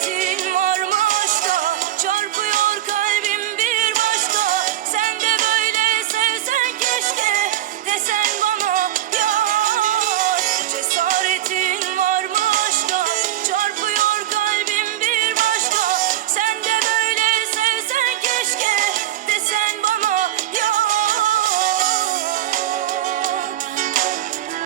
did.